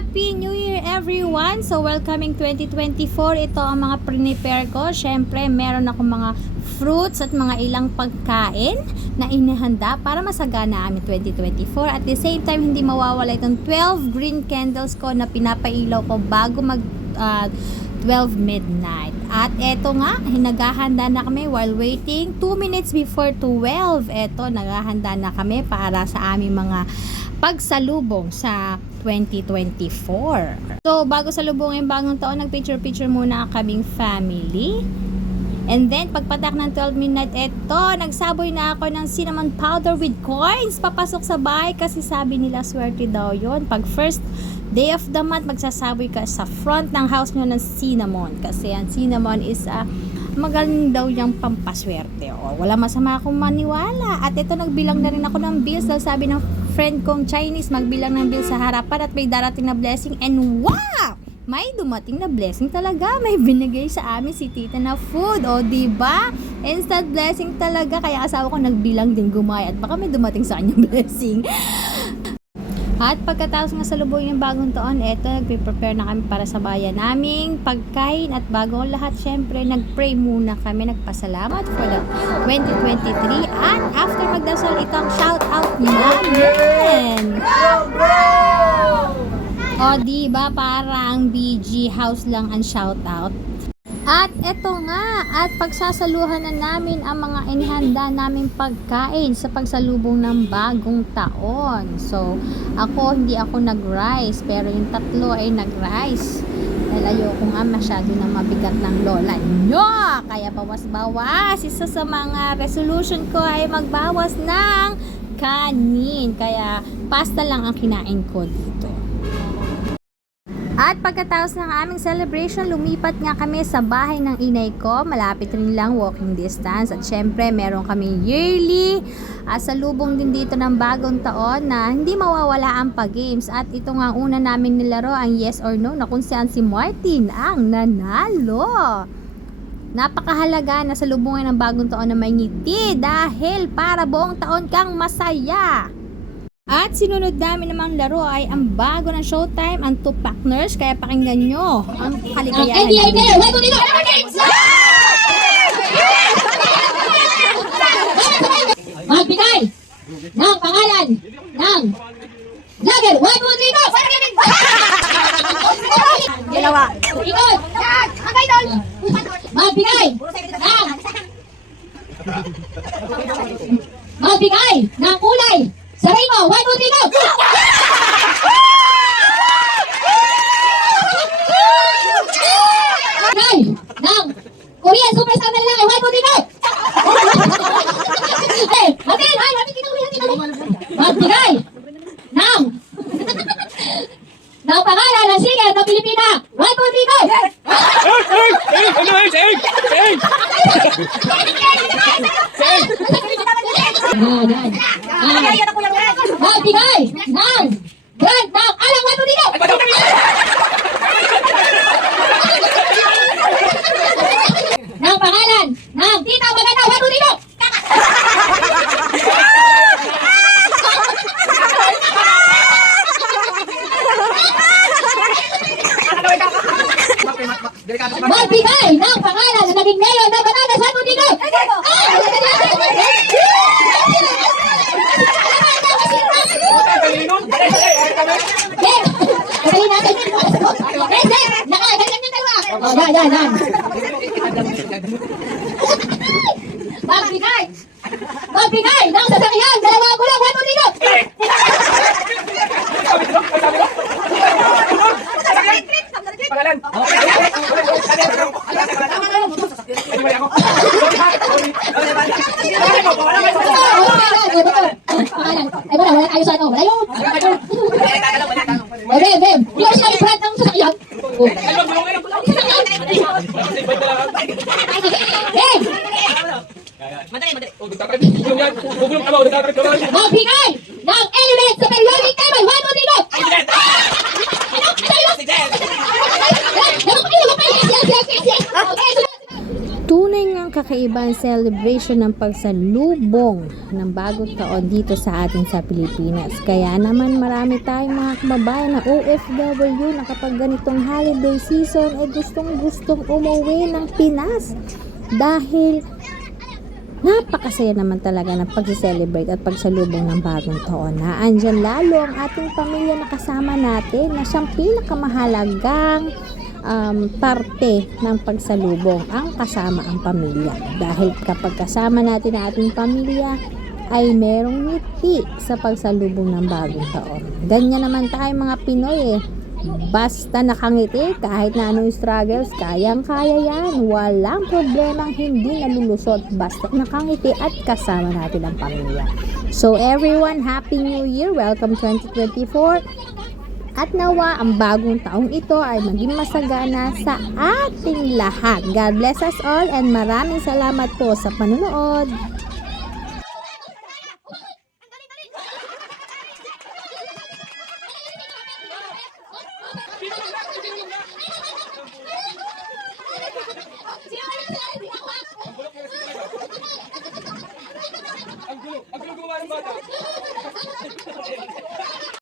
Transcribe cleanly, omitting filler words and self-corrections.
Happy New Year everyone! So welcoming 2024, ito ang mga prepare ko. Syempre meron ako mga fruits at mga ilang pagkain na inihanda para masagana amin 2024. At the same time, hindi mawawala itong 12 green candles ko na pinapailaw ko bago mag 12 midnight. At eto nga, naghahanda na kami while waiting 2 minutes before 12. Eto, naghahanda na kami para sa aming mga pagsalubong sa 2024. So, bago salubungin bagong taon, nagpicture-picture muna ang kaming family. And then, pagpatak ng 12 midnight, eto, nagsaboy na ako ng cinnamon powder with coins. Papasok sa bahay kasi sabi nila swerte daw yon. Pag first day of the month, magsasaboy ka sa front ng house nyo ng cinnamon. Kasi ang cinnamon is magaling daw yung pampaswerte. O, wala masama akong maniwala. At ito, nagbilang na rin ako ng bills dahil sabi ng friend kong Chinese, magbilang ng bills sa harapan at may darating na blessing. And wow! May dumating na blessing talaga. May binigay sa amin si tita na food. O, diba? Instant blessing talaga. Kaya asawa ko nagbilang din, gumaya. At baka may dumating sa kanyang blessing. At pagkatapos nga salubungin ng bagong taon, eto, nagpe-prepare na kami para sa bayan naming pagkain. At bago ang lahat, syempre, nag-pray muna kami, nagpasalamat for the 2023. At after magdasal, itong shout-out namin. O, diba, parang BG House lang ang shout-out. At eto nga, at pagsasaluhan na namin ang mga inihanda naming pagkain sa pagsalubong ng bagong taon. So, hindi ako nag-rice, pero yung tatlo ay nag-rice. Dahil ayoko nga masyado na mabigat ng lola nyo. Kaya bawas-bawas. Isa sa mga resolution ko ay magbawas ng kanin. Kaya pasta lang ang kinain ko dito. At pagkatapos ng aming celebration, lumipat nga kami sa bahay ng inay ko. Malapit rin lang, walking distance. At syempre, meron kami yearly salubong din dito ng bagong taon na hindi mawawala ang pag-games. At ito nga una namin nilaro, ang yes or no, na kung saan si Martin ang nanalo. Napakahalaga na salubungin ng bagong taon na may ngiti dahil para buong taon kang masaya. At sinunod namin namang laro ay ang bago ng Showtime, ang Tupac Nurse. Kaya pakinggan nyo ang kaligayahan namin. Magbigay ng pangalan ng vlogger. 1, 2, 3, go! Dalawa. Ikot! Magbigay ng kulay. Saray mo! 1, 2, 3, go! Magbigay ng Korean superstar na lalaki. 1, 2, 3, go! Magbigay ng pangalan ng singer ng Pilipina. 1, 2, 3, go! Magbigay ng brand ng alam. 1, 2, 3, go! Ng pangalan ng tita maganda. 1, 2, 3, go! Magbigay ng pangalan na naging mayor ng Batangas. 1, 2, 3, go! Pagaling natin. Nakagaling yung dalawa. Yan. Magbigay ng sasakyan. Dalawang gulong. 1, 2, 3, go! Pangalan. Ay, wala tayo sa ano. Wala yun. Bem. Hindi ko sinabi brand ng sasakyan. Bem. Magbigay ng element sa periodic table. 1, 2, 3, go! Tunay ngang kakaibang celebration ng pagsalubong ng bagong taon dito sa atin sa Pilipinas. Kaya naman marami tayong mga kababayan na OFW na kapag ganitong holiday season ay gustong umuwi ng Pinas. Dahil napakasaya naman talaga ng pag-celebrate at pagsalubong ng bagong taon. Andyan lalo ang ating pamilya na kasama natin na siyang pinakamahalagang parte ng pagsalubong, ang kasama ang pamilya. Dahil kapag kasama natin ang ating pamilya ay merong ngiti sa pagsalubong ng bagong taon. Ganyan naman tayo mga Pinoy basta nakangiti kahit na anong struggles, kayang-kaya yan. Walang problemang hindi nalulusot basta nakangiti at kasama natin ang pamilya. So everyone, Happy New Year! Welcome 2024! At nawa ang bagong taong ito ay maging masagana sa ating lahat. God bless us all and maraming salamat po sa panonood. Ang gulo gumawa ng bata.